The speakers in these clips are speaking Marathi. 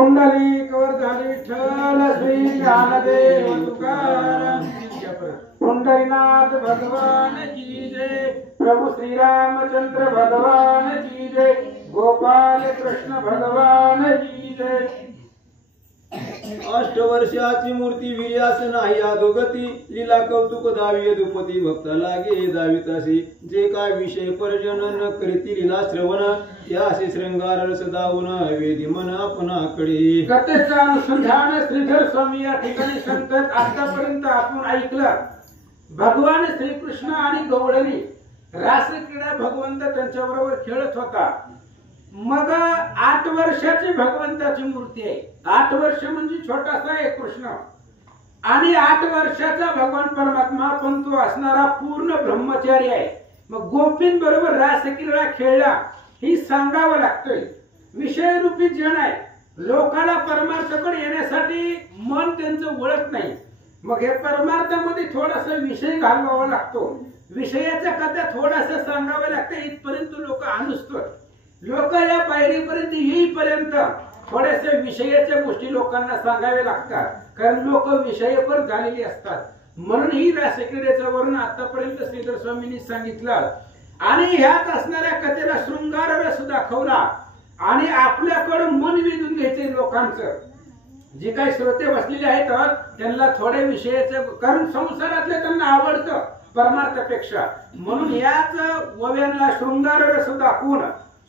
पुंडलिक वर्धाली विठ्ठल श्री ज्ञानदेव तुकाराम पुंडरीनाथ भगवान की जय। प्रभु श्री रामचंद्र भगवान की जय। गोपाल कृष्ण भगवान की जय। अष्टवर्षाची मूर्ती वीर्यास नाही अधोगती लीला कौतुक दावी यदुपती भक्त लागे दावितासी जे काय विषय पर्जनन करीती लीला श्रवण यासे श्रृंगार रस दावून वेदी मन आपणाकडे। कथेचा अनुसंधान श्रीधर स्वामी या ठिकाणी सांगतात। आतापर्यंत आपण ऐकलं भगवान श्रीकृष्ण आणि गवळणी रासक्रीडा भगवंत त्यांच्या बरोबर खेळत होता। मग 8 वर्षाची भगवंताची मूर्ती आहे। 8 वर्ष म्हणजे छोटासा एक कृष्ण आणि 8 वर्षाचा भगवान परमात्मा, पण तो असणारा पूर्ण ब्रह्मचारी आहे। मग गोपीं बरोबर रासक्रीडा खेळला ही सांगावं लागतंय। विषय रूपी जन आहे, लोकाला परमार्थाकडे येण्यासाठी मन त्यांचं वळत नाही। मग हे परमार्थामध्ये थोडासा विषय घालवावा लागतो, विषयाच्या कथा थोडासा सांगावं लागतं। इथपर्यंत लोक अनुसतात। लोक या पायरीपर्यंत येईपर्यंत थोड्याशा विषयाच्या गोष्टी लोकांना सांगाव्या लागतात, कारण लोक विषयावर झालेली असतात। म्हणून ही रासक्रीडेचं वर्णन आतापर्यंत श्रीधर स्वामींनी सांगितलं आणि ह्यात असणाऱ्या कथेला शृंगार रस दाखवला आणि आपल्याकडे मन वेधून घ्यायचे लोकांचं। जे काही श्रोते बसलेले आहेत त्यांना थोड्या विषयाचं, कारण संसारातले त्यांना आवडतं परमार्थापेक्षा, म्हणून याच वव्यांना शृंगार रस दाखवून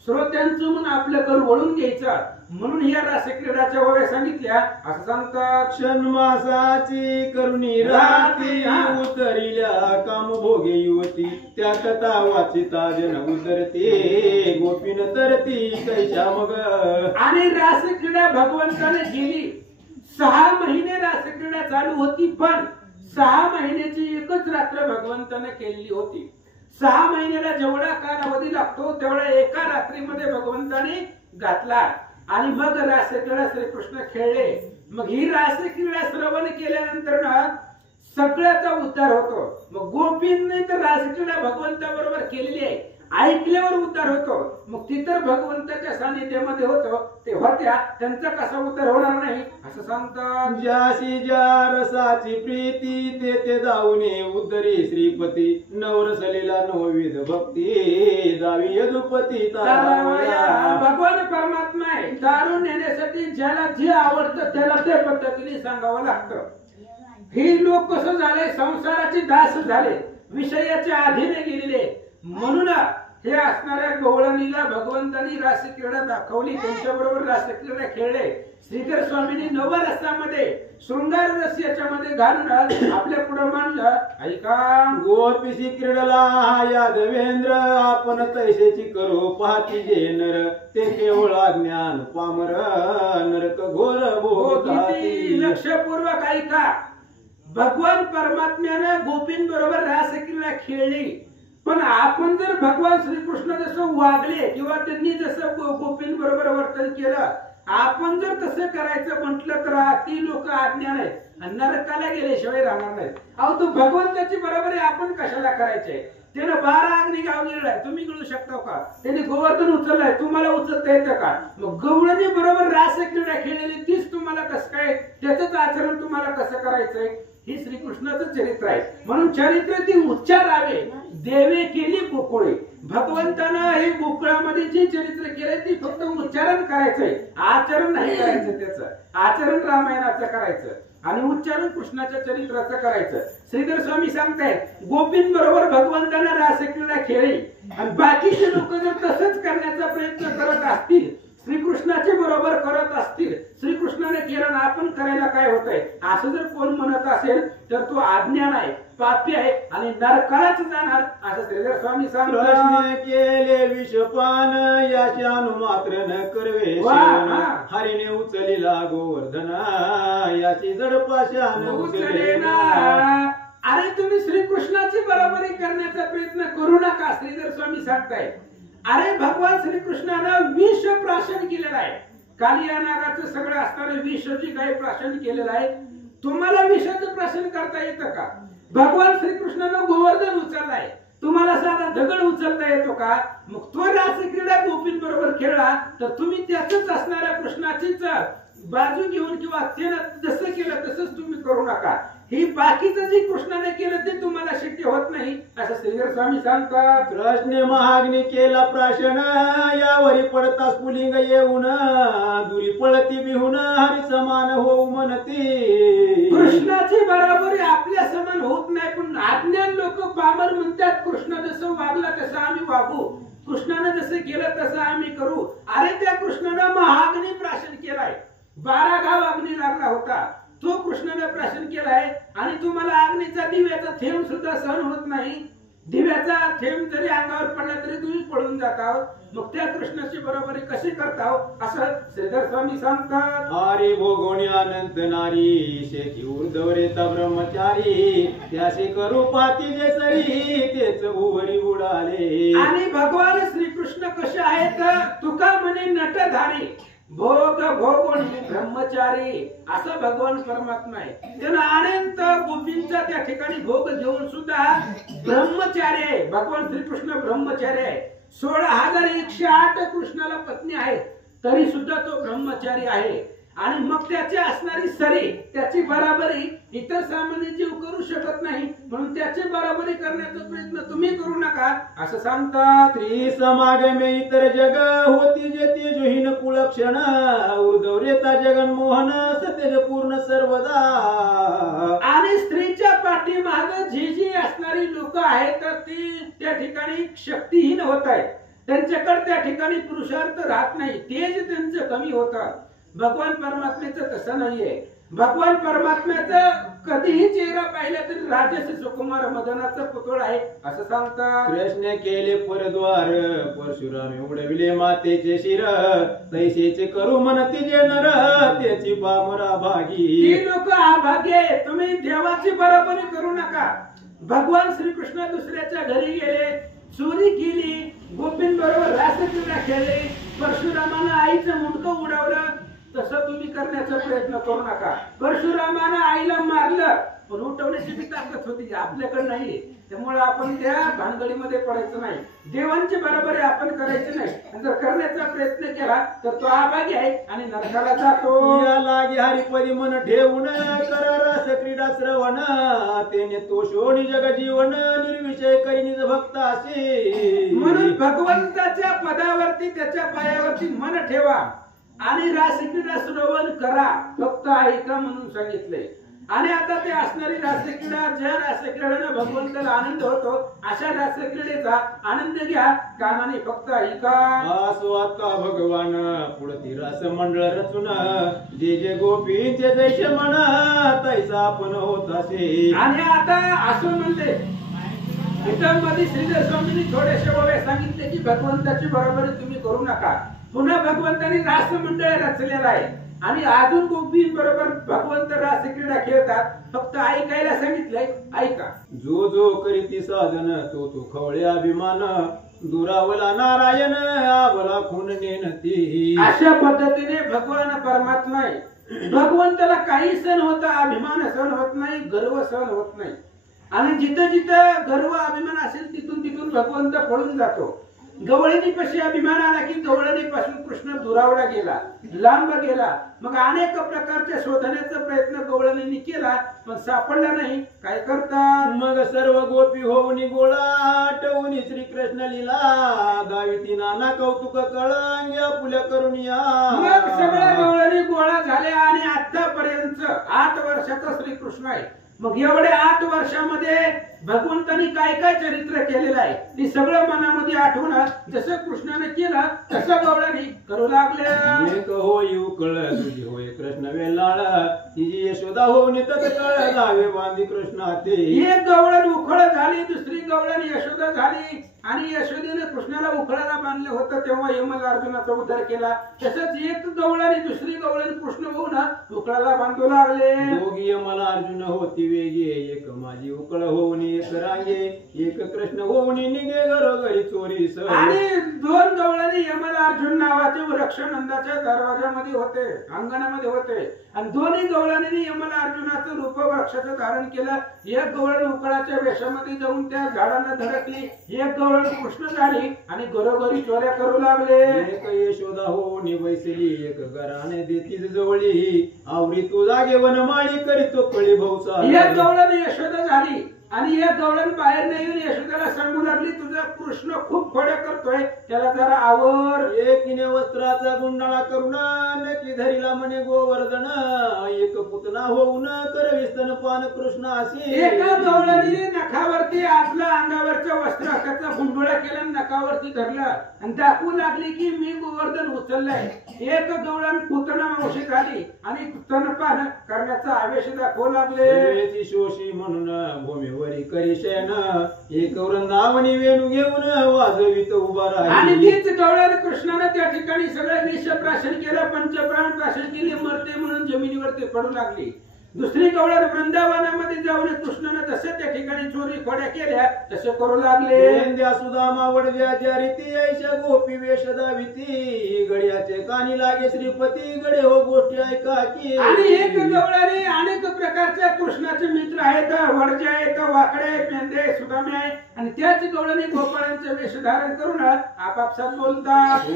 श्रोत्यांचं मन आपल्याकडे वळून घ्यायचं। म्हणून या रासक्रीडाच्या वव्या सांगितल्या। असं सांगतात, क्षणमासाची करुणी राती उतरिल्या कामभोगे युवती त्या कथा वाचिता जन उतरते गोपीन तरती कैशा मग। आणि रासक्रीडा भगवंताने केली। 6 महिने रासक्रीडा चालू होती, पण 6 महिन्याची एकच रात्र भगवंताने केलेली होती। 6 महिन्याला जेवढा कालावधी लागतो तेवढा एका रात्रीमध्ये भगवंताने घातला आणि मग रासक्रीडा श्रीकृष्ण खेळले। मग ही रासक्रीडा श्रवण केल्यानंतर ना सगळ्याचा उद्धार होतो। मग गोपींनी तर रासक्रीडा भगवंता बरोबर केलेली आहे, ऐकल्यावर उद्धार होतो। मग ती तर भगवंताच्या सानिध्यामध्ये होतो, ते होत्या, त्यांचा कसा उद्धार होणार नाही असं सांगतात। ज्याशी ज्या रसाची प्रीती ते ते दावणे उद्धरी श्रीपती नवरसलीला नवविध भक्ती दावी यदुपती तारावया। भगवान परमात्मा आहे, दारू नेण्यासाठी ज्याला जे आवडतं त्याला त्या पद्धतीने सांगावं लागतं। हे लोक कसं झाले, संसाराचे दास झाले, विषयाच्या अधीने गेलेले। म्हणून हे असणाऱ्या गवळणीला भगवंतांनी रासक्रीडा दाखवली, त्यांच्या बरोबर रासक्रीडा खेळले। श्रीधर स्वामींनी नवरसामध्ये शृंगार रस याच्यामध्ये घालून आपल्या पुढे मांडलं। ऐका, गोपीशी क्रीडला यादवेंद्र आपण तैसेची करो पाहती जे नर ते केवळ अज्ञान पामर नरक घोर भोगती। लक्षपूर्वक ऐका, भगवान परमात्म्याने गोपीं बरोबर रासक्रीडा खेळली, पण आपण जर भगवान श्रीकृष्ण जसं वागले किंवा त्यांनी जसं गोपीं बरोबर वर्तन केलं, आपण जर तसं करायचं म्हटलं तर ती लोक अज्ञान आहेत आणि नरकाला गेल्याशिवाय राहणार नाहीत। अहो, तो भगवंताची बरोबर आहे, आपण कशाला करायचंय? त्याने 12 अग्नी गाव गिळलाय, तुम्ही गिळू शकता का? त्याने गोवर्धन उचललाय, तुम्हाला उचलता येतं का? मग गवळणी बरोबर रासक्रीडा खेळलेली तीच तुम्हाला कसं काय, त्याचंच आचरण तुम्हाला कसं करायचंय? ही श्रीकृष्णाचं चरित्र आहे। म्हणून चरित्र ती उच्चारावे, देवे केली गोकुळे। भगवंतानं हे गोकुळामध्ये जे चरित्र केले ती फक्त उच्चारण करायचंय, आचरण नाही करायचं। त्याचं आचरण रामायणाचं करायचं आणि उच्चारण कृष्णाच्या चरित्राचं करायचं। श्रीधर स्वामी सांगतायत, गोपीं बरोबर भगवंतानं रासक्रीडा खेळली आणि बाकीचे लोक जर तसंच करण्याचा प्रयत्न करत असतील, श्रीकृष्णाचे बरोबर करत असतील, श्रीकृष्णाने केलं आपण करायला काय होतंय असं जर कोण म्हणत असेल तर तो अज्ञान आहे, पापी आहे आणि नरकालाच जाणार असं श्रीधर स्वामी सांगतात। केले विषपान याचे अनुमात्र न करवे हरिने उचलिला गोवर्धना याची जडपाशान उचलेना। अरे तुम्ही श्रीकृष्णाची बरोबरी करण्याचा प्रयत्न करू नका, श्रीधर स्वामी सांगताय। अरे भगवान श्रीकृष्णानं विष प्राशन केलेलं आहे, कालिया नागाचं सगळं असणारं विष जे काही प्राशन केलेलं आहे, तुम्हाला विषाचं प्राशन करता येतं का? भगवान श्रीकृष्णानं गोवर्धन उचललाय, तुम्हाला साधा दगड उचलता येतो का? मग तो रासक्रीडा गोपीं बरोबर खेळला तर तुम्ही त्याच असणाऱ्या कृष्णाचीच बाजू घेऊन किंवा त्यानं जसं केलं तसंच तुम्ही करू नका. ही बाकीचं जे कृष्णाने केलं ते तुम्हाला शक्य होत नाही असं श्रीधर स्वामी सांगतात. कृष्णे महाग्नी केला प्राशन यावरी पडता स्फुलिंग येऊन दुरी पळती बिहून हरी समान होऊ म्हणती. कृष्णाची बरोबरी आपल्या समान होत नाही, पण अज्ञान लोक पामर म्हणतात कृष्ण जसं वागला तसं आम्ही वागू, कृष्णाने जसं केलं तसं आम्ही करू. अरे त्या कृष्णानं महाग्नी प्राशन केलाय, 12 गाव अग्नी लागला होता, तो कृष्णाने प्राशन केलाय. आणि तुम्हाला अग्नीचा दिव्याचा थेंब सुद्धा सहन होत नाही. दिव्याचा थेंब जरी अंगावर पडला तरी तुम्ही पळून जाता, मग त्या कृष्णाची बरोबरी कशी करता असं श्रीधर स्वामी सांगतात. हरी भोगोणी अनंत नारी शेती उर्धवरेता ब्रह्मचारी त्यासे करू पाती जे सरी तेच भुवरी उडाले. आणि भगवान श्रीकृष्ण कसे आहेत, तुका म्हणे नटधारी भोग भोगोणी ब्रह्मचारी असं भगवान परमात्मा आहे. त्यानं अनंत गोपींचा त्या ठिकाणी भोग घेऊन सुद्धा ब्रह्मचारी आहे. भगवान श्रीकृष्ण ब्रह्मचारी आहे. 16,108 कृष्णाला पत्नी आहेत तरी सुद्धा तो ब्रह्मचारी आहे. आणि मग त्याची असणारी सरी त्याची बराबरी इतर सामान्य जीव करू शकत नाही, म्हणून त्याची बराबरी करण्याचा प्रयत्न तुम्ही करू नका असं सांगतात. स्त्री समागमे इतर जग होती जे तेजहीन कुलक्षण उर्धवरेता जगन्मोहन सतेज पूर्ण सर्वदा. आणि स्त्रीच्या पाठीमागे जी असणारी लोक आहेत ती त्या ठिकाणी शक्तीहीन होत आहेत. त्यांच्याकडे त्या ठिकाणी पुरुषार्थ राहत नाही, तेज त्यांचं कमी होतं. भगवान परमात्म्याचं तसं नाहीये. भगवान परमात्म्याचं कधीही चेहरा पाहिला तरी राजसी सुकुमार मदनाचा पुतळा आहे असं सांगतात. कृष्ण केले परद्वार परशुराम उडविले मातेचे शिर तैसेचे करू म्हणते जे नर त्याची पामरा भागी. ती लोक अभागे, तुम्ही देवाची बरोबरी करू नका. भगवान श्रीकृष्ण दुसऱ्याच्या घरी गेले, चोरी केली, गोपींबरोबर रासक्रीडा खेळली, परशुरामानं आईचं मुंडकं उडवलं, तसं तुम्ही करण्याचा प्रयत्न करू नका. परशुरामानं आईला मारलं पण उठवण्याची बी ताकद होती, आपल्याकडे नाही. त्यामुळे आपण त्या भानगडीमध्ये पडायचं नाही. देवांची बरोबरी आपण करायची नाही. जर करण्याचा प्रयत्न केला तर तो अभागी आहे आणि नरकाला जातो. या लागे हरिपदी मन ठेवून कर रस क्रीडा श्रवण तेने तो शोणी जग जीवन निर्विषय करी निज भक्त असे. म्हणून भगवंताच्या पदावरती त्याच्या पायावरती मन ठेवा आणि रासक्रीडा श्रवण करा, फक्त ऐका म्हणून सांगितले. आणि आता ते असणारी रासक्रीडा, ज्या रासक्रीडेनं भगवंताला आनंद होतो अशा रासक्रीडेचा आनंद घ्या, कानाने फक्त ऐका. आस्वादता भगवान पुढती रास मंडळ रचून जे जे गोपींचे जैसे म्हण तैसा आपण होत असे. आणि आता असं म्हणते इथं मध्ये श्रीधर स्वामींनी थोडेसे ओवे सांगितले की भगवंताची बरोबरी तुम्ही करू नका. पुन्हा भगवंतांनी रास मंडळ रचलेलं आहे आणि अजून गोपीं बरोबर भगवंत रास क्रीडा खेळतात, फक्त ऐकायला सांगितलंय, ऐका. जो जो करीती साधन तो तो खवळे अभिमान दुरावला नारायण आबला खून नेनती. अशा पद्धतीने भगवान परमात्मा आहे. भगवंताला काही सण होता, अभिमान सहन होत नाही, गर्व सहन होत नाही. आणि जिथं जिथं गर्व अभिमान असेल तिथून तिथून भगवंत पळून जातो. गवळणी पाशी अभिमान आला की गवळणी पासून कृष्ण दुरावला गेला, लांब गेला. मग अनेक प्रकारच्या शोधण्याचा प्रयत्न गवळणींनी केला पण सापडला नाही. काय करतात, मग सर्व गोपी होऊन गोळा आठवून श्रीकृष्ण लीला गाविती नाना कौतुक कळंग्या पुल्या करुणिया. मग सगळ्या गवळणी गोळा झाल्या आणि आतापर्यंत 8 वर्षाचा श्रीकृष्ण आहे. मग एवढ्या 8 वर्षामध्ये भगवंतानी काय काय चरित्र केलेलं आहे ते सगळं मनामध्ये आठवून जसं कृष्णाने केलं तसं गवळणी करू लागले. एक होई उकळ तुझी होय कृष्ण वेलाळ तिची यशोदा होऊन तत कळ लावे बांधी कृष्णा ते. एक गवळण उखळ झाली, दुसरी गवळण यशोदा झाली आणि यशोदेने कृष्णाला उखळाला बांधलं होतं तेव्हा यमल अर्जुनाचा उद्धार केला. तसंच एक गवळण दुसरी गवळण कृष्ण होऊन उखळाला बांधू लागले. दोघी यमला अर्जुन होती वेगे एक माझी उकळ होऊन एक रांगे एक कृष्ण होऊन निघे घरोघरी चोरी सर. आणि 2 गवळणी यमल अर्जुन नावाचे वृक्ष नंदाच्या दरवाजामध्ये होते, अंगणामध्ये होते. आणि दोन्ही गवळणींनी यमल अर्जुनाचं रूप वृक्षाचं धारण केलं. एक गवळण उकळाच्या वेशामध्ये जाऊन त्या झाडाला धडकली, एक गवळण गवळण कृष्ण झाली आणि घरोघरी चोऱ्या करू लागले. एक यशोदा हो निवैसली एक घराने देतीच जवळी आवरी तू जागे वनमाळी करीतो कळी भाऊचा. एक गवळण यशोदा झाली आणि एक गवळण बाहेर नाही येऊन यशोदाला सांगू लागली तुझा कृष्ण खूप खोड्या करतोय त्याला जरा आवर. एकीने वस्त्राचा गुंडाळा करून नकी धरीला म्हणे गोवर्धन एक पुतना होऊन करवी स्तनपान कृष्ण असे. एका गवळणीने नखावरती आपल्या अंगावरच्या वस्त्राचा गुंडोळा केला आणि नखावरती धरलं आणि दाखवू लागली की मी गोवर्धन उचललंय. एक गवळण पुतना मावशी झाली आणि स्तनपान करण्याचा आवेश दाखवू लागले. शोषी म्हणून भूमीवरी करी शयन एक वृंदावनी वेणू घेऊन वाजवित उभा आणि राहिली. तीच गवळण कृष्णाने त्या ठिकाणी सगळं विष प्राशन केलं पंचप्राण प्राशन केले मरते म्हणून जमिनीवरती पडू लागली. दुसरी गवळण वृंदावनामध्ये जाऊन कृष्णाने जसे त्या ठिकाणी चोरी खोड्या केल्या तसे करू लागले. सुदामा वडव्याच्या रीती ऐशा गोपी वेश दाविती गड्याचे कानी लागे श्रीपती गडे हो गोष्टी ऐका की. आणि एक गवळणी अनेक प्रकारच्या कृष्णाचे मित्र आहेत वडजे आहेत वाकडे आहेत मेंढे सुदामे आहे आणि त्याच गवळणी गोपाळांचे वेश धारण करून आपापसात बोलतात.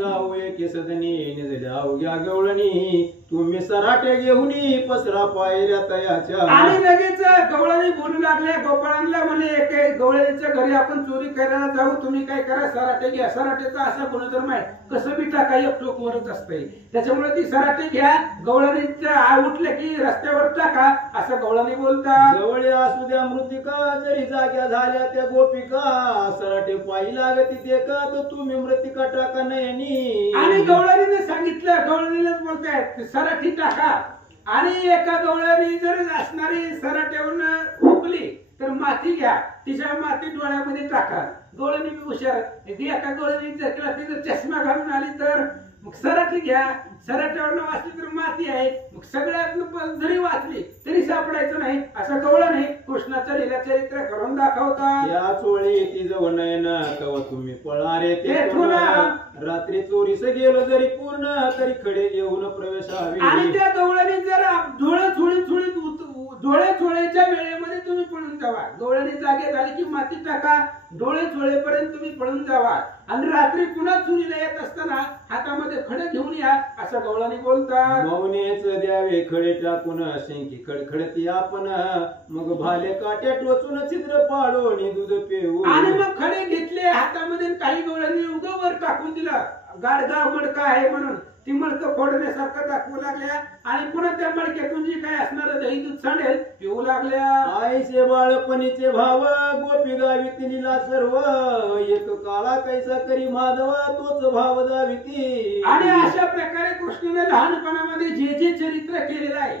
जाऊ एक सदनी निजल्या अवघ्या गवळणी तुम्ही सराटे घेऊन पसरा पायऱ्या तयाच्या. आणि लगेच गवळणी बोलू लागले गोपाळांना म्हणे एक गवळणीच्या घरी आपण चोरी करायला जाऊ तुम्ही काय करा सराटे घ्या. सराटेचा असा गुणधर्म आहे कसं बी टाका एक टोक वरच असते त्याच्यामुळे ती सराटे घ्या गवळणीच्या उठले की रस्त्यावर टाका असं गवळणी बोलतात. जवळ असू द्या मृतिका जरी जाग्या झाल्या त्या गोपिका सराटे पायी लागती ते का तो तुम्ही मृतिका टाका नाही. आणि गवळणीने सांगितलं गवळणीलाच बोलतायत सराठी टाका आणि एका गवळणी जर असणारी सराट्यावरून उकली तर माती घ्या तिच्या माती डोळ्यामध्ये टाका. गवळणी बी हुशार एका गवळणी चष्मा घालून आली तर मग सराठी घ्या सराट्यावरून वाचली तर माती आहे मग सगळ्यात जरी वाचली तरी सापडायचं नाही असं गवळण आहे कृष्णाचं लीला चरित्र करून दाखवतात. या चोळी ती जवळ नयन कव तुम्ही पळारे तेथून रात्री चोरीस गेलो जरी पूर्ण तरी खडे घेऊन प्रवेशावी. आणि त्या गवळणी जरा डोळे चोळीच्या वेळेमध्ये तुम्ही पळून जावा. गवळणी जागे झाली की माती टाका डोळे चोळेपर्यंत तुम्ही पळून जावा आणि रात्री पुन्हा चोरीला येत असताना हातामध्ये खडे घेऊन या असं गवळणी बोलतात. मौनेच द्यावे खडे टाकून शेंकी खडखडती आपण मग भाले काट्या टोचून छिद्र पाडून दूध पिऊ. आणि मग खडे घेतले हातामध्ये काही गवळणी उगावर टाकून दिला गाडगाव मडका आहे म्हणून ती मडकं फोडण्यासारखं दाखवू लागल्या आणि पुन्हा त्या मडक्यातून जी काही असणार दही दूध सांडेल पिऊ लागल्या. आईचे बाळपणीचे भाव गोपी गावी लीला सर्व एक काळा कैसा करी माधव तोच भाव दाविती. आणि अशा प्रकारे कृष्णाने लहानपणामध्ये जे जे चरित्र केलेलं आहे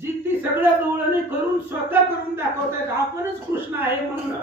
जी ती सगळं गवळणी करून स्वतः करून दाखवतायत. आपणच कृष्ण आहे म्हणून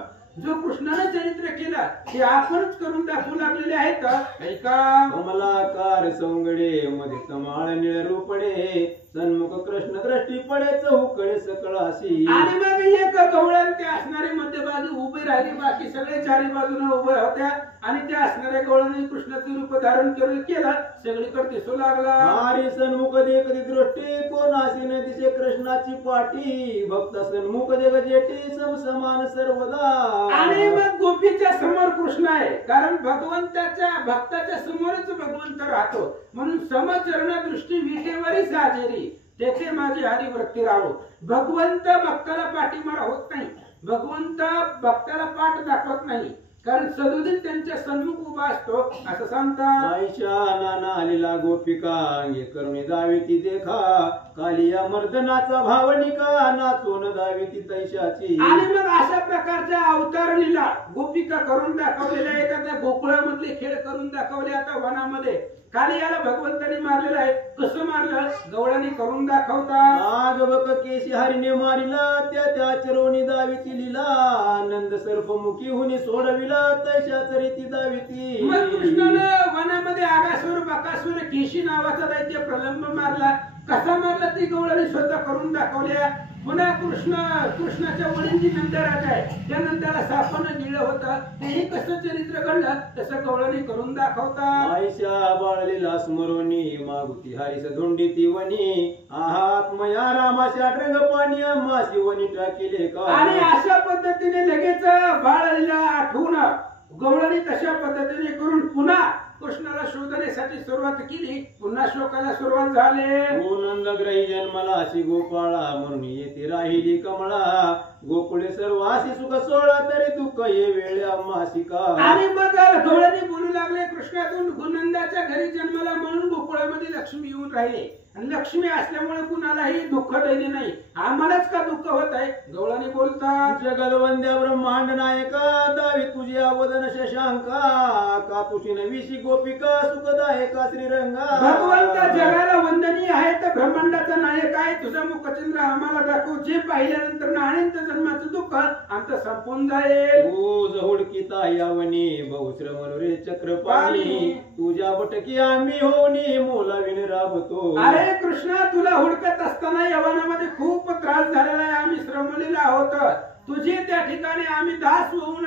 जो कृष्णाने चरित्र केलं ते आपणच करून दाखवू लागलेले आहेत. ऐका कमलाकार सौंगडे मध्ये तमाळ निळ रूपडे सन्मुख कृष्ण दृष्टी पडे चौकडे सकळाशी. आणि मग एक गवळण ते असणारे मध्यभागी उभे राहिले बाकी सगळे चारी बाजूने उभे होत्या आणि त्या असणाऱ्या गवळणी कृष्णाचे रूप धारण केलं सगळीकडे दिसू लागला. हरी सन्मुख देखती दृष्टी कोणाशी न दिसे कृष्णाची पाठी भक्त सन्मुख जग जेठी समसमान सर्वदा. आणि मग गोपीच्या समोर कृष्ण आहे कारण भगवंताच्या भक्ताच्या समोरच भगवंत राहतो म्हणून समचरण दृष्टी विटेवरी साजेरी तेथे माझी हरिवृत्ती राहो. भगवंत भक्ताला पाठीमारा होत नाही भगवंत भक्ताला पाठ दाखवत नाही कारण सदोदित त्यांच्या सन्मुख उभा असतो असं सांगतात. आईशा नाना आलेला गोपिका अंगे करुणी दाविती देखा कालिया मर्दनाचा भावनिका नाचून दाविती तैशाची. आणि मग अशा प्रकारच्या अवतार लीला गोपिका करून दाखवलेल्या आहेत. आता गोकुळामधले खेळ करून दाखवले. आता वनामध्ये कालियाला भगवंताने मारलेलं आहे कसं मारलं गवळणी करून दाखवतात. आगवक केशी हरिने मारिला त्या चरवणी दाविती लीला आनंद सर्पमुखी हुनी सोडविला तैशा चरिती दाविती. मग कृष्णानं वनामध्ये आगासूर बकासूर केशी नावाचा दैत्य प्रलंब मारला कसा मारला ती गवळणी स्वतः करून दाखवल्या. पुन्हा कृष्णाच्या वडीलची नंदराज आहे त्या नंदराला सापानं गिळलं होतं तेही कसं चरित्र घडलं तसं गवळणी करून दाखवतात. आयशा बाळलेला स्मरोनी मागुती हरिस धोंडी ती वनी आत्मया रामाच्या रंग पाणी मासी वनी टाकिले का. आणि अशा पद्धतीने लगेच बाळाला आठवून गवळणी तशा पद्धतीने करून पुन्हा कृष्णाला शोधण्यासाठी सुरुवात केली. पुन्हा शोकाला सुरुवात झाली. नंद ग्रही जन्माला अशी गोपाळा म्हणून येथे राहिली कमळा. गोकुळे सर्व अशी सुख सोळा तरी दुःख ये वेळ आम्हासी का. आणि मग गवळणी बोलू लागले, कृष्णातून गुणनंदाच्या घरी जन्माला म्हणून गोकुळामध्ये लक्ष्मी येऊन राहिले. आणि लक्ष्मी असल्यामुळे कुणालाही दुःख दैन्य नाही. आम्हालाच का दुःख होत आहे. गवळणी बोलतात, जगदवंद्या ब्रह्मांड नायका दावी तुझी अवदन शशांका. का तुझी नवीशी गोपिका सुखदायका श्रीरंगा. भगवंत जगाला वंदनीय आहे तर ब्रह्मांडाचा नायक आहे. तुझा मुखचंद्र आम्हाला दाखव. जे पाहिल्यानंतर अनंत जन्माचं दुःख आमचं संपून जाईल. हुडकिता यावनी बहुश्रम रे चक्रपाणी. तुझ्या बटकी आम्ही होनी मोलाविन राबतो. अरे कृष्णा, तुला हुडकत असताना यवनामध्ये खूप त्रास झालेला आहे. आम्ही श्रमलेला आहोत. तुझे त्या ठिकाणी आम्ही दास होऊन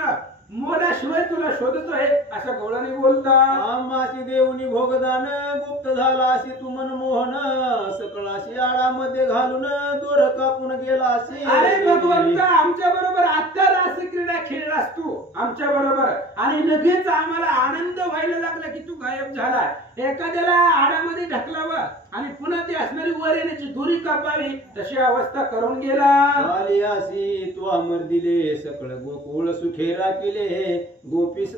मोलाशिवाय तुला शोधतोय असं गवळणी बोलतात. आम्हाशी देऊनी भोगदान गुप्त झाला अशी तू मनमोहन. सकळाशी आडामध्ये घालून दोर कापून गेला अशी. अरे भगवंत, आमच्या बरोबर आता रास क्रीडा खेळलास तू आमच्या बरोबर. आणि लगेच आम्हाला आनंद व्हायला लागला की तू गायब झाला. एखाद्याला आडामध्ये ढकलावं आणि पुन्हा ती असणारी वर येण्याची दुरी कापावी तशी अवस्था करून गेला. आली अशी तू अमर दिले सकळ गोकुळ सुखेरा केले.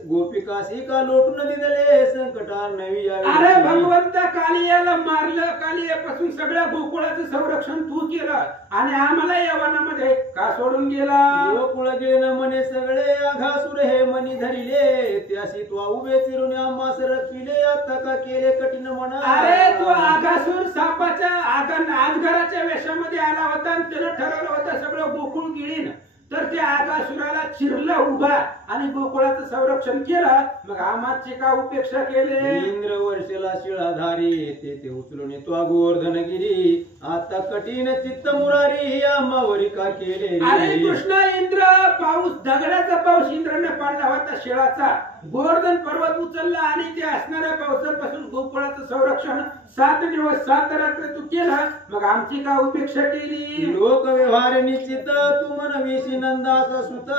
गोपिकाशी का लोटून दिले संकटा नवी. अरे भगवंत, कालियाला मारलं. कालियापासून सगळ्या गोकुळाचं संरक्षण तू केलं आणि आम्हाला यवनामध्ये का सोडून गेला. गोकुळ गेलं म्हणे सगळे आघासुर हे मनी धरिले. त्याशी तू उभे चिरून आम्हा सरकविले. आता का केले कठीण म्हणा. अरे तू आघासूर सापाच्या आजगराच्या वेशामध्ये आला होता आणि त्यानं ठरवलं होतं सगळं गोकुळ गिळीन. तर त्या आकासुराला चिरलं उभा आणि गोकुळाचं संरक्षण केलं. मग आम्हाची का उपेक्षा केले. इंद्र वर्षला शिळाधारी ते उचलून तो गोवर्धनगिरी. आता कठीण चित्त मुरारी आम्हावरी का केले. अरे कृष्ण, इंद्र पाऊस, दगडाचा पाऊस इंद्राने पाडला होता शिळाचा. गोवर्धन पर्वत उचलला आणि ते असणाऱ्या पावसापासून गोकुळाचं संरक्षण 7 दिवस 7 रात्र तू केलं. मग आमची का उपेक्षा केली. लोक व्यवहार निश्चित तू मनविशी नंदाचा सुत.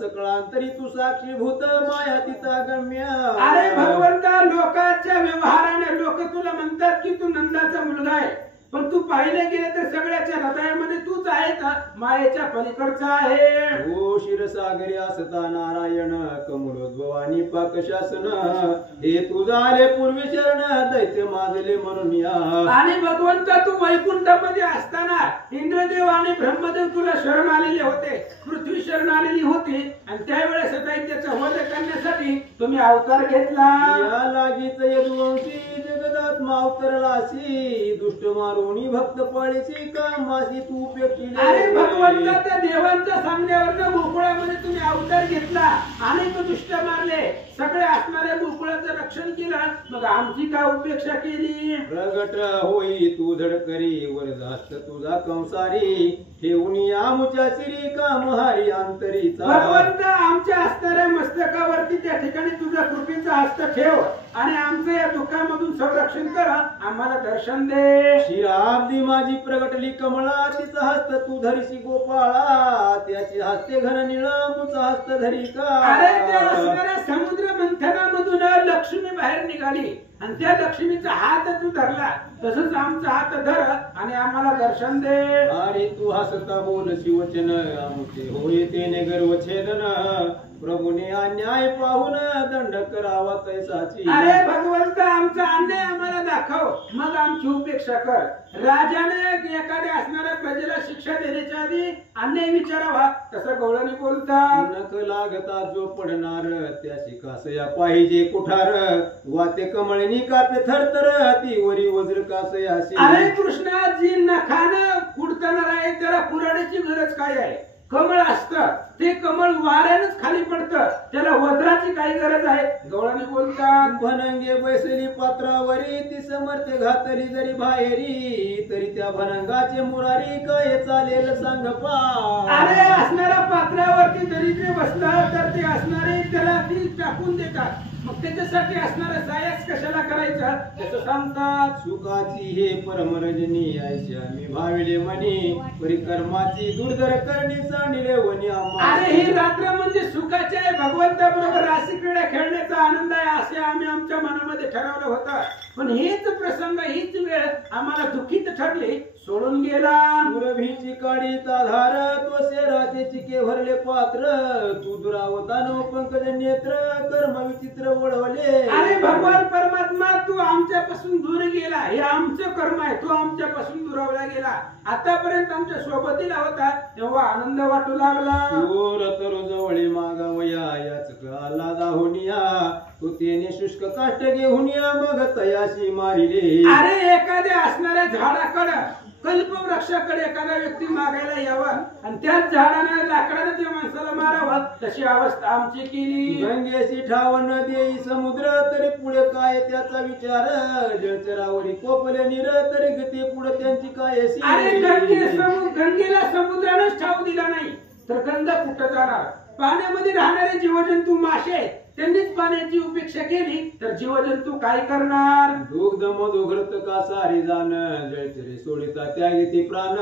सकळांतरी तू साक्षीभूत माया तिचा गम्य. अरे भगवंता, लोकांच्या व्यवहाराने लोक तुला म्हणतात की तू नंदाचा मुलगा आहे. पण तू पाहिले गेले तर सगळ्याच्या हृदयामध्ये तूच आहे का मायेच्या पलीकडचा आहे. ओ क्षीरसागरी असता नारायण कमलोद्भवानी पाक शासन. हे तुझा आले पूर्वी शरण दैत्य माजले म्हणून या. आणि भगवंता, तू वैकुंठामध्ये असताना इंद्रदेव आणि ब्रह्मदेव तुला शरण आलेले होते. पृथ्वी शरण आलेली होती आणि त्यावेळेस दैत्याचा वध करण्यासाठी तुम्ही अवतार घेतला. या लागीच यदुवंशी जगदात्मा अवतरलासी. दुष्ट मारुनी भक्त पाळीची कामाशी तू पेक्षिले. अरे भगवंता, त्या देवांच्या सांगण्यावर गोकुळामध्ये तुम्ही अवतार घेतला आणि तो दुष्ट मारले. सगळे असणाऱ्या गोकुळाचं रक्षण केलं. मग आमची का उपेक्षा केली. प्रगट होई तू धडकरी वरदास्त तुझा कंसारी. ठेवून आमुच्या श्री कामहारी अंतरीचा. भगवंत, आमच्या असणाऱ्या मस्तकावरती त्या ठिकाणी तुझा कृपेचा हस्त ठेव आणि आमचं या दुःखामधून संरक्षण कर. आम्हाला दर्शन दे. शिराब्दी माझी प्रगटली कमळा. तिचा हस्त तू धरिसी गोपाळा. त्याची हस्ते घन निळ मुचा हस्त धरी का. अरे त्या असणाऱ्या समुद्र मंथनामधून लक्ष्मी बाहेर निघाली आणि त्या लक्ष्मीचा हात तू धरला. तसंच आमचा हात धर आणि आम्हाला दर्शन दे. अरे तू हसता बोल शिवचन आमचे होय तेने गर्वछेदन. प्रभूने अन्याय पाहून दंड करावा तैसाची. अरे भगवंत, आमचा अन्याय आम्हाला दाखव. मग आमची उपेक्षा कर. राजाने एखाद्या असणाऱ्या प्रजेला शिक्षा देण्याच्या आधी अन्याय विचारावा तसं गवळणी बोलतात. नख लागता जो पडणार त्याची कासया पाहिजे कुठार. वाते कमळणी कापे थरथर ती वरी वज्र कासयाशी. अरे कृष्णा, जी नखानं कुडतणार आहे त्याला कुऱ्हाडीची गरज काय आहे. कमळ असतं ते कमळ वाऱ्यानंच खाली पडतं. त्याला वज्राची काही गरज आहे. गवळणी बोलतात. भनंगे बैसली पात्रावरी ती समर्थ घातली जरी बाहेरी. तरी त्या भनंगाचे मुरारी काय चालेल सांग पा. अरे असणाऱ्या पात्रावरती जरी ते बसलं तर ते असणारे त्याला ती टाकून देतात. मग त्याच्यासाठी असणारं सायस कशाला करायचं त्याचं सांगतात. सुखाची हे परमरजनी आयशा मी भाविले म्हणे परिकर्माची दुर्धर करणी सांडिले वनी अरे ही रात्र म्हणजे सुखाची आहे, भगवंताबरोबर राशी क्रीडा खेळण्याचा आनंद आहे असे आम्ही आमच्या मनामध्ये ठरवलं होतं. पण हेच प्रसंग हीच वेळ आम्हाला दुःखीत ठरली, सोडून गेला. दुर्भीची काळी ताधार तोसे राजेची के भरले पात्र तू दुरावतानो पंकज नेत्र कर्म विचित्र ओढवले. अरे भगवान परमात्मा तू आमच्यापासून दूर गेला, हे आमचं कर्म आहे, तू आमच्यापासून दुरावला गेला. आतापर्यंत आमच्या सोबतीला होता तेव्हा आनंद वाटू लागला. तरू जवळे मागावया याच आला दाहुनिया तू तेने शुष्क काष्ट घेऊन या मग तयाशी मारिले. अरे एखाद्या असणाऱ्या झाडाकडं कल्पवृक्षाकडे एखादा व्यक्ती मागायला यावा आणि त्याच झाडाने लाकडाने त्या माणसाला मारावं, तशी अवस्था आमची केली. गंगेशी ठाव न देई समुद्र तरी पुढे काय त्याचा विचार जलचरावरी कोपले निर तरी गती पुढे त्यांची काय अरे गंगेला समुद्रानेच ठाव दिला नाही तर गंगा कुठं जाणार. पाण्यामध्ये राहणारे जीवजंतू मासे त्यांनीच पाण्याची उपेक्षा केली तर जीवजंतू काय करणार. दुग्ध मधुघृत का सारी जाण जळचरे सोडिता त्यागी प्राण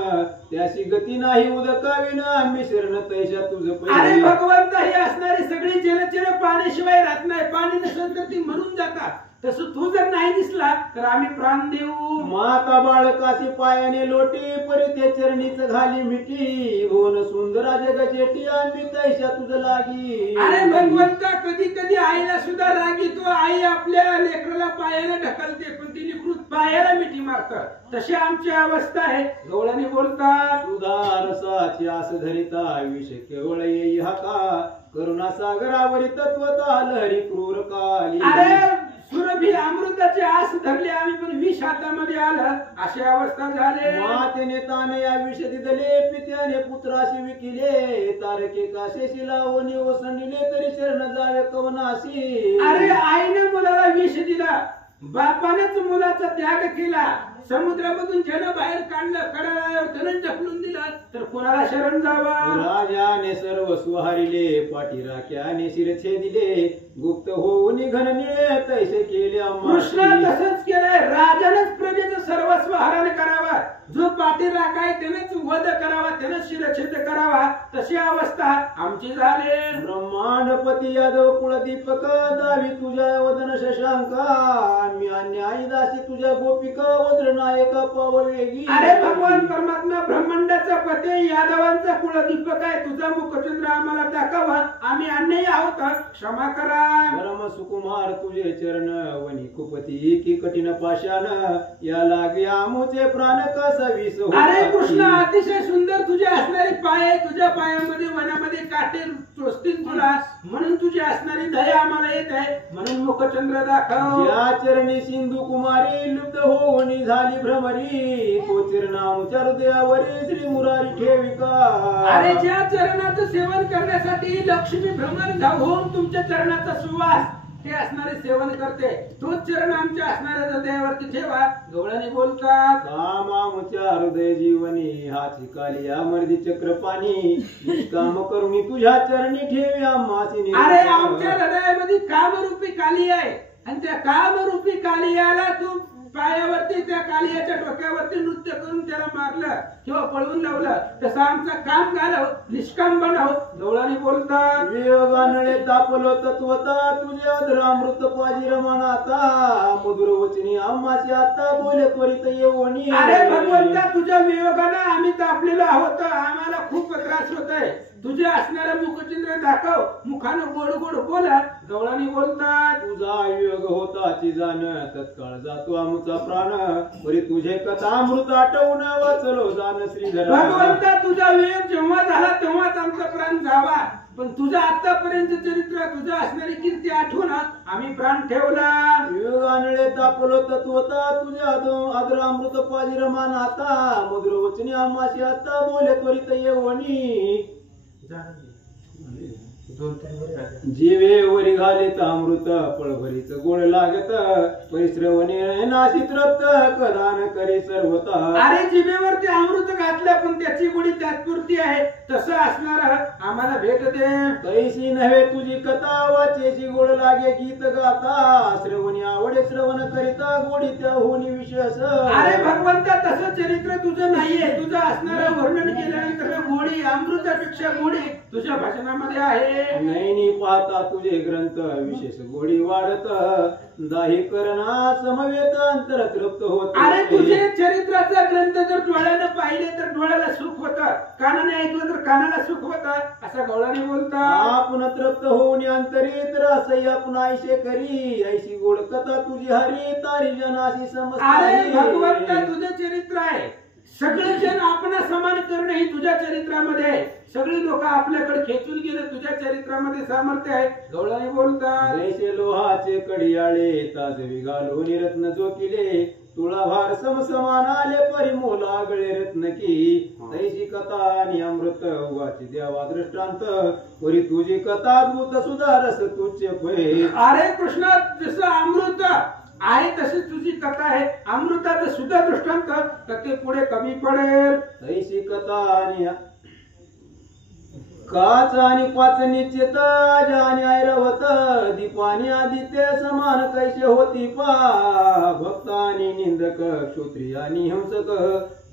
त्याशी गती नाही उदकाविना मिश्रण तैशा तुझ. अरे भगवंत ही असणारी सगळी जलचर पाण्याशिवाय राहत नाही, पाणी नसेल तर ती मरून जातात. तसं तू जर नाही दिसला तर आम्ही प्राण देऊ. माता बाळकाशी पायाने लोटी परी ते चरणीच घाली मिठी भुवन सुंदरा जगजेटी आम्ही तैशा तुझ लागी. अरे भगवंता कधी कधी आईला सुद्धा राग येतो, आई आपल्या लेकराला पायाला ढकलते पण ती लेकरू पायाला मिठी मारतात. तशी आमची अवस्था आहे. गवळणी बोलतात सुधारसाची आस धरिता विष केवळ येई हाका करुणा सागरावरी तत्वता लहरी क्रूर काली. अरे सुरभी अमृताची आस धरली आम्ही पण विष हातामध्ये आलं अशी अवस्था झाली. मातेने तान या विष दिदले पित्याने पुत्राशी विकिले तारके काशेशी लावणी ओसंडिले तरी शरण जावे कवनाशी. अरे आईने मुलाला विष दिला, बापानेच मुलाचा त्याग केला, समुद्रामधून जन बाहेर काढलं, कडाला धरण ढकलून दिला तर कोणाला शरण जावा. राजाने सर्व सुहारिले पाठी राख्याने शिरछे दिले गुप्त होऊन घन निळे तैसे केले. कृष्ण तसंच केलंय, राजानेच प्रजेचं सर्वस्व हरण करावा, जो पाठी राखाय त्यानेच वध करावा, त्यानेच शिरछेद करावा. तशी अवस्था आमची झाली. ब्रह्मांडपती यादव कुळदीपक दावी तुझ्या वदन शशांका आम्ही अन्यायी दासी तुझ्या गोपिका वज्र नायका पाववेगी. अरे भगवान परमात्मा ब्रह्मांडाचा पती यादवांचा कुळदीपक आहे, तुझा मुखचंद्र आम्हाला दाखवा, आम्ही अन्यायी आहोत, क्षमा करा. परम सुकुमार तुझे चरण वनी कुपती की कठीण पाषाण या लागे आमुचे प्राण कसावीस. अरे कृष्ण अतिशय सुंदर तुझे असणारे पाय, तुझ्या पायामध्ये वनामध्ये काटे टोचतील तुला, म्हणून तुझी असणारी दया आम्हाला येत आहे, म्हणून मुखचंद्र दाखव. या चरणी सिंधू कुमारी लुप्त होऊन झाली भ्रमरी तो चरणामुच्या हृदयावरी श्री मुरारी ठेविका. अरे ज्या चरणाचं सेवन करण्यासाठी लक्ष्मी भ्रमर होऊन तुमच्या चरणाचा सुवास ते असणारे सेवन करते, तोच चरण आमच्या असणाऱ्या हृदयावरती ठेवा. गवळणी बोलतात कामामुच्या हृदय जीवनी हाची काली अमर्दी चक्र पाणी निष्काम करुणी तुझ्या चरणी ठेवी आम्हाची. अरे आमच्या हृदयामध्ये कामरूपी काली आहे आणि त्या कामरूपी कालियाला तू पायावरती त्या कालियाच्या डोक्यावरती नृत्य करून त्याला मारलं किंवा पळवून लावलं, तसं आमचं काम घालव, निष्काम बनव. गवळणी बोलतात वियोगानळे तापलो तत्वता तुझ्या अमृत पाजी रमणाता मधुर वचनी आम्हाची आता बोले त्वरित येऊनी. अरे भगवंता तुझ्या वियोगानं आम्ही तापलेलो आहोत, आम्हाला खूप त्रास होत आहे, तुझे असणारा मुखचिन्ह दाखव, मुखानं गोड गोड बोला. गवळणी बोलतात तुझा वियोग होताची जाण तत्काळ जातो आमचा प्राण परी तुझे कथा अमृत आठवून वाचलो जाण श्रीधर. भगवंता तुझा वियोग जेव्हा झाला तेव्हाच आमचा प्राण जावा, पण तुझं आतापर्यंत चरित्र, तुझं असणारी कीर्ती आठवून आम्ही प्राण ठेवला. वियोगानळे तापलो तत्वता तुझ्या आदर अमृत पाजी रमानाता मधुर वचनी आम्हाशी आता बोले त्वरित येऊनी. जीवे वरी घालित अमृत पळभरीच गोड लागत परिश्रवणे नाशी तृप्त कदान करी सर्वता. अरे जिभेवरती अमृत घातलं सांगितलं पण त्याची गोडी तात्पुरती आहे तसं असणार आम्हाला भेट दे. तैसी नव्हे तुझी कथा वाचेची गोड लागे गीत गाता श्रवणी आवडे श्रवण करिता गोडी त्या होणी विशेष. अरे भगवंता तसं चरित्र तुझं नाहीये. तुझं असणारं वर्णन केल्यानंतर गोडी अमृतापेक्षा गोडी तुझ्या भाषणामध्ये आहे. नैनी पाहता तुझे ग्रंथ विशेष गोडी वाढत दाही करणा समवेत अंतर तृप्त होत. अरे तुझे चरित्राचा ग्रंथ जर डोळ्यानं पाहिले तर डोळ्याला सुख होतं, कानाने ऐकलं तर कानाला सुख होतं असं गवळणी बोलतात. आपण तृप्त होऊन अंतरित रसई आपण ऐशे करी ऐशी गोड कथा तुझी हरी तारी जनाशी अरे भगवंता समज. तुझं चरित्र आहे. सगळे जन आपण समान करणं ही तुझ्या चरित्रामध्ये आहे. सगळी लोक आपल्याकडे खेचून गेले तुझ्या चरित्रामध्ये सामर्थ्य आहे गवळणी बोलतात. जैसे लोहाचे कडियाळे ताजवी घालून रत्न जोकिले तुळा भार समसमान आले परिमोल आगळे रत्न की तैशी कथा आणि अमृत उगाची देवा दृष्टांत परी तुझी कथा अद्भुत सुधारस तुझे पै. अरे कृष्णा जसं अमृत आहे तशी तुझी कथा आहे. अमृताचं सुद्धा दृष्टांत तर ते पुढे कमी पडेल. तैशी कथा आणि काच आणि पाच निश्चित आणि ऐरवत दीपानी आदित्य समान कैसे होती पा भक्त आणि निंदक क्षत्रिय आणि हिंसक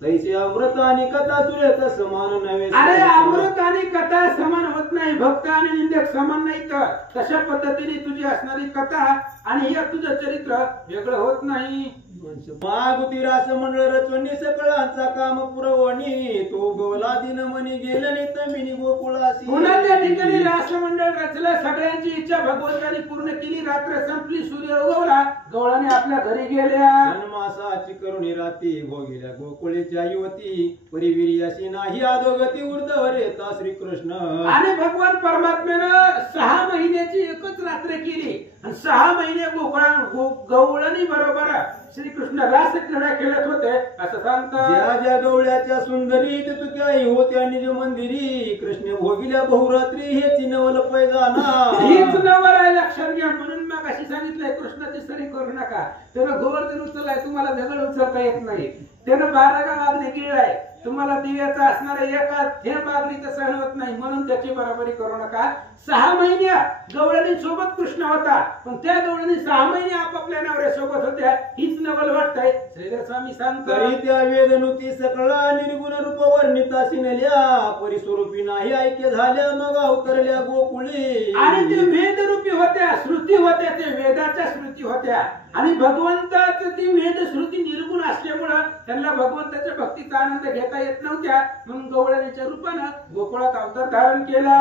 तैसे अमृत आणि कथा सुरेख समान नव्हे. अरे अमृत आणि कथा समान होत नाही. भक्त आणि निंदक समान नाही. तर तशा पद्धतीने तुझी असणारी कथा आणि हे तुझं चरित्र वेगळं होत नाही. मागुती रास मंडळ रचवणी सकळांचा काम पुरवणी तो गोला दिन मनी गेले तमिनी गोकुळासी. पुन्हा त्या ठिकाणी राष्ट्रमंडळ रचलं. सगळ्यांची इच्छा भगवंतानी पूर्ण केली. रात्र संपली, सूर्य उगवला, गवळणी आपल्या घरी गेल्या. मासाची करुणी राती भोगिल्या गोकुळीच्या युवती परिवीर्याशी नाही अधोगती ऊर्ध्वर येता श्रीकृष्ण. आणि भगवान परमात्म्यानं 6 महिन्याची एकच रात्र केली आणि 6 महिने गवळणी बरोबर श्रीकृष्ण रास क्रीडा खेळत होते असं सांगतात. ज्या ज्या गवळ्याच्या सुंदरी तुक्याही होत्या निज मंदिरी कृष्ण भोगिल्या बहुरात्री हेची नवल पैजाना. हीच नवल आहे लक्षात घ्या. म्हणून मग अशी सांगितलंय कृष्णाची सरी करू नका. त्यानं गोवर्धन उचललाय, तुम्हाला दगड उचलता येत नाही. त्यानं 12 गावागणे गिळलाय, तुम्हाला दिव्याचा असणारा एका थेंब अग्नीचं सहन होत नाही. म्हणून त्याची बरोबरी करू नका. 6 महिने गवळणी सोबत कृष्ण होता पण त्या गवळणी 6 महिने आपापल्या नवऱ्या सोबत होत्या. हीच नवल वाटतंय. श्रीधर स्वामी सांगतात तरी त्या वेदनुती सकळा निर्गुण रूप वर्णिता सिनल्या परिस्वरूपी नाही ऐक्य झाल्या मग अवतरल्या गोकुळी. आणि ते वेद रूपी होत्या, श्रुती होत्या, ते वेदाच्या श्रुती होत्या. आणि भगवंताचं ती वेद श्रुती निर्गुण असल्यामुळं त्यांना भगवंताच्या भक्तीचा आनंद घेता येत नव्हत्या. म्हणून गवळणीच्या रूपानं गोकुळात अवतार धारण केला.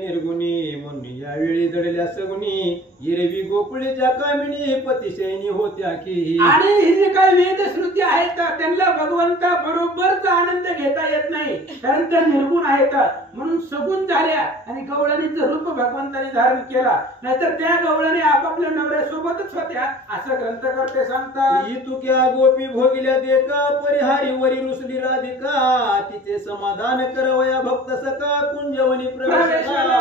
निर्गुणी म्हणून यावेळी दडल्या सगुणी एरवी गोकुळीच्या कामिनी पतिशयनी होत्या की. आणि ही जी काही वेद श्रुती आहेत त्यांना भगवंता बरोबरचा आनंद घेता येत नाही कारण त्या निर्गुण आहेत. म्हणून सगुण झाल्या आणि गवळणीचं रूप भगवंताने धारण केला. नाहीतर त्या गवळणी आपापल्या नवऱ्यासोबतच होत्या असं ग्रंथकर्ते सांगतात. ही तुक्या गोपी भोगिल्या देका परिहारी वरी रुसली राधिका तिचे समाधान करवया भक्त सका कुंजवनी प्रवेशाला.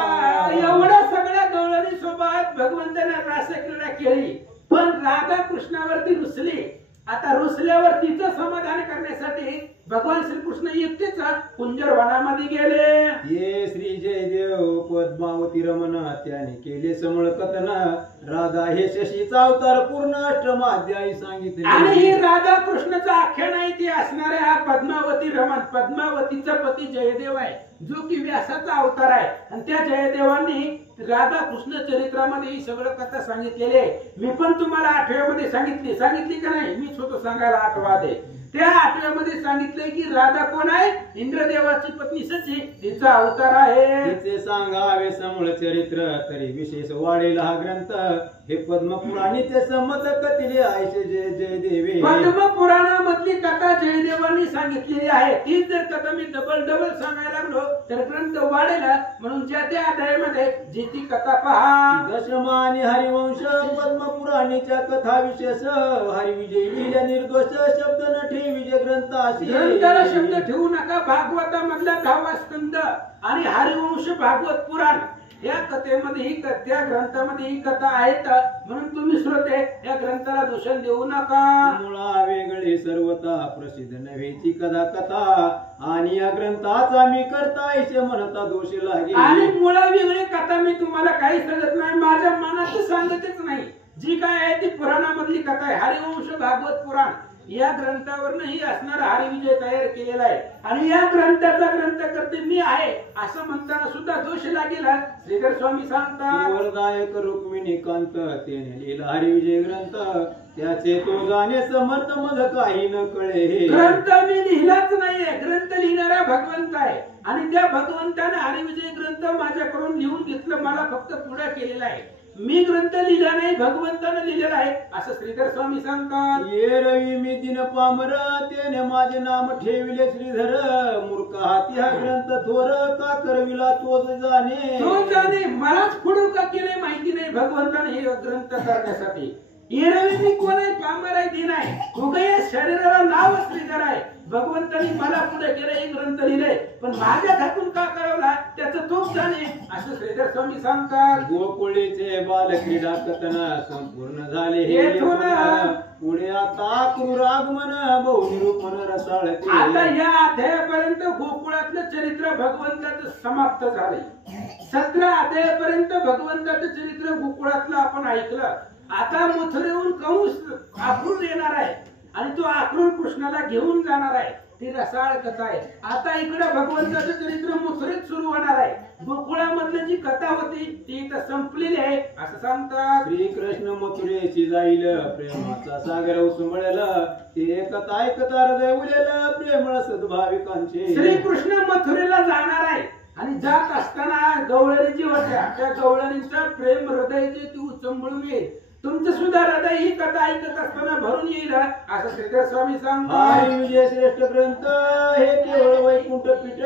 एवढ्या सगळ्या गवळणी सोबत भगवंताने रास क्रीडा केली पण राधा कृष्णावरती रुसली. आता रुसल्यावर तिचं समाधान करण्यासाठी भगवान श्रीकृष्ण एकटेच कुंजर वनामध्ये गेले. ये श्री जयदेव पद्मावती रमण त्याने केले समळ कथन राधा हे शशीचा अवतार पूर्ण अष्टमाध्यायी सांगितले. आणि ही राधा कृष्णाचा आख्यान आहे ती असणाऱ्या हा पद्मावती रमण. पद्मावतीचा पती जयदेव आहे जो की व्यासाचा अवतार आहे. आणि त्या जयदेवांनी राधा कृष्ण चरित्रामध्ये ही सगळं कथा सांगितलेली आहे. मी पण तुम्हाला 8व्यामध्ये सांगितली का नाही? मीच होतो सांगायला 8वा दे. त्या 8व्यामध्ये सांगितलंय की राधा कोण आहे? इंद्रदेवाची पत्नी सची तिचा अवतार आहे. तिचे सांगावे समूळ चरित्र तरी विशेष वाढेल हा ग्रंथ हे पद्मपुराणीचे संमत कथिले आयशे जय जय देवे. पद्मपुराणामधली कथा जयदेवांनी सांगितलेली आहे. तीच जर कथा मी डबल सांगायला लागलो तर ग्रंथ वाढेल. म्हणून ज्या त्या अध्यायामध्ये जी ती कथा पहा. दशमा आणि हरिवंश पद्मपुराणीच्या कथा विशेष हरिविजय लिहिल्या निर्दोष शब्द न विजय ग्रंथ अशी. ग्रंथाला शब्द ठेवू नका. भागवतामधला 10वा स्कंद आणि हरिवंश भागवत पुराण या कथेमध्ये त्या ग्रंथामध्ये ही कथा आहेत म्हणून तुम्ही श्रोते या ग्रंथाला दूषण देऊ नका. मुळा वेगळे सर्वता प्रसिद्ध नव्हेची कथा आणि या ग्रंथाचा मी करता ऐसे म्हणता दोष लागे. आणि मुळा वेगळी कथा मी तुम्हाला काही सांगत नाही, माझ्या मनात सांगतच नाही. जी काय आहे ती पुराणामधली कथा आहे. हरिवंश भागवत पुराण या ग्रंथावरनं ही असणारा हरिविजय तयार केलेला आहे आणि या ग्रंथाचा ग्रंथकर्ते मी आहे असं म्हणताना सुद्धा दोष लागेल. श्रीधर स्वामी सांगतात वरदायक रुक्मिणी कांत त्याने लिहिला हरिविजय ग्रंथ त्याचे तो जाणे समर्थ मज काही न कळे. ग्रंथ मी लिहिलाच नाहीये, ग्रंथ लिहिणारा भगवंत आहे आणि त्या भगवंताने हरिविजय ग्रंथ माझ्याकडून लिहून घेतलं, मला फक्त पुढे केलेला आहे. मी ग्रंथ लिहिला नाही, भगवंताने लिहिलेला आहे असं श्रीधर स्वामी सांगतात. ये रवी मी दिन पामर त्याने माझे नाम ठेविले श्रीधर मूर्ख हाती हा ग्रंथ थोर का करविला तोच जाणे. मलाच पुढे का केले माहिती नाही भगवंताने हे ग्रंथ करण्यासाठी. ये रवी मी कोण आहे, पामर आहे, दिन आहे, उगा या शरीराला नाव श्रीधर आहे. भगवंतानी मला पुढे केलं, हे ग्रंथ लिहिले, पण माझ्या हातून का कळवला त्याचं तोच जाणे असं श्रीधर स्वामी सांगतात. गोकुळीचे बाल क्रीडा कथन संपूर्ण झाले हे येतो ना. पुढे आता क्रूर आगमन बहु निरूपण रसाळते. आता या अध्यायापर्यंत गोकुळातलं चरित्र भगवंताचं समाप्त झालंय. 17 अध्यायापर्यंत भगवंताचं चरित्र गोकुळातलं आपण ऐकलं. आता मथुरेहून कंस आखरून येणार आहे आणि तो आखरून कृष्णाला घेऊन जाणार आहे. ती रसाळ कथा आहे. आता इकडे भगवंताचं चरित्र मथुरेत सुरू होणार आहे. गोकुळामधली जी कथा होती ती इथं संपलेली आहे असं सांगतात. श्रीकृष्ण मथुरेची जाईल प्रेमाचा सागर उसंबळेल ते कथा ऐकता हृदय उलेल प्रेमळ सद्भाविकांचे. श्रीकृष्ण मथुरेला जाणार आहे आणि जात असताना गवळणी जी होत्या त्या गवळणींचा प्रेम हृदयाचे ती उचंबळून येईल. तुमचं सुद्धा हृदय ही कथा ऐकत असताना भरून येईल असं श्रीधर स्वामी सांगतात. विजय श्रेष्ठ ग्रंथ हे केवळ वैकुंठ पीठ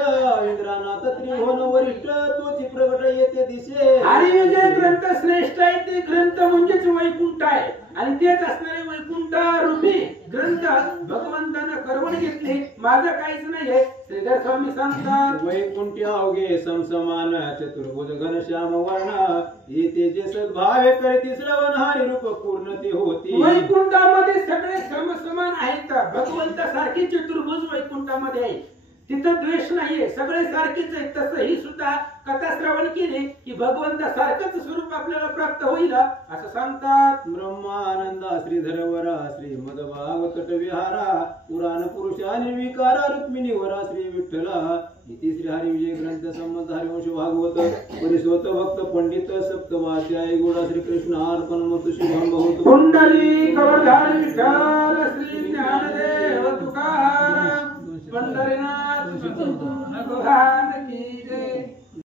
इंद्रानाथ त्रिभुवन वरिष्ठ तोची प्रगट येते दिसे. हरिविजय ग्रंथ श्रेष्ठ आहे. ते ग्रंथ म्हणजेच वैकुंठ आहे आणि तेच असणारे वैकुंठ रूपी ग्रंथ भगवंतानं करवून घेतली. माझं काहीच नाहीये श्रीधर स्वामी सांगतात. वैकुंठी अवघे समसमान चतुर्भुज घनश्याम वर्ण येते जे सद्भावे करती श्रवण हरी रूप पूर्ण ते होती. वैकुंठामध्ये सगळे समसमान आहेत. भगवंतासारखी चतुर्भुज वैकुंठामध्ये आहे. तिथं द्वेष नाहीये, सगळे सारखेच आहेत. तसं ही सुद्धा कथा श्रवण केली की भगवंतासारखंच स्वरूप आपल्याला प्राप्त होईल असं सांगतात. ब्रह्मानंदा श्रीधर वरा श्री मदभागवत विहारा पुराण पुरुषा निर्विकारा रुक्मिणी वरा श्री विठ्ठला इति श्री हरिविजय ग्रंथ संबंध हरिवंश भागवत परिस्वत भक्त पंडित सप्तवाध्याय गोडा श्री कृष्ण अर्पण मस्तु शुभम भवतु. कुंडली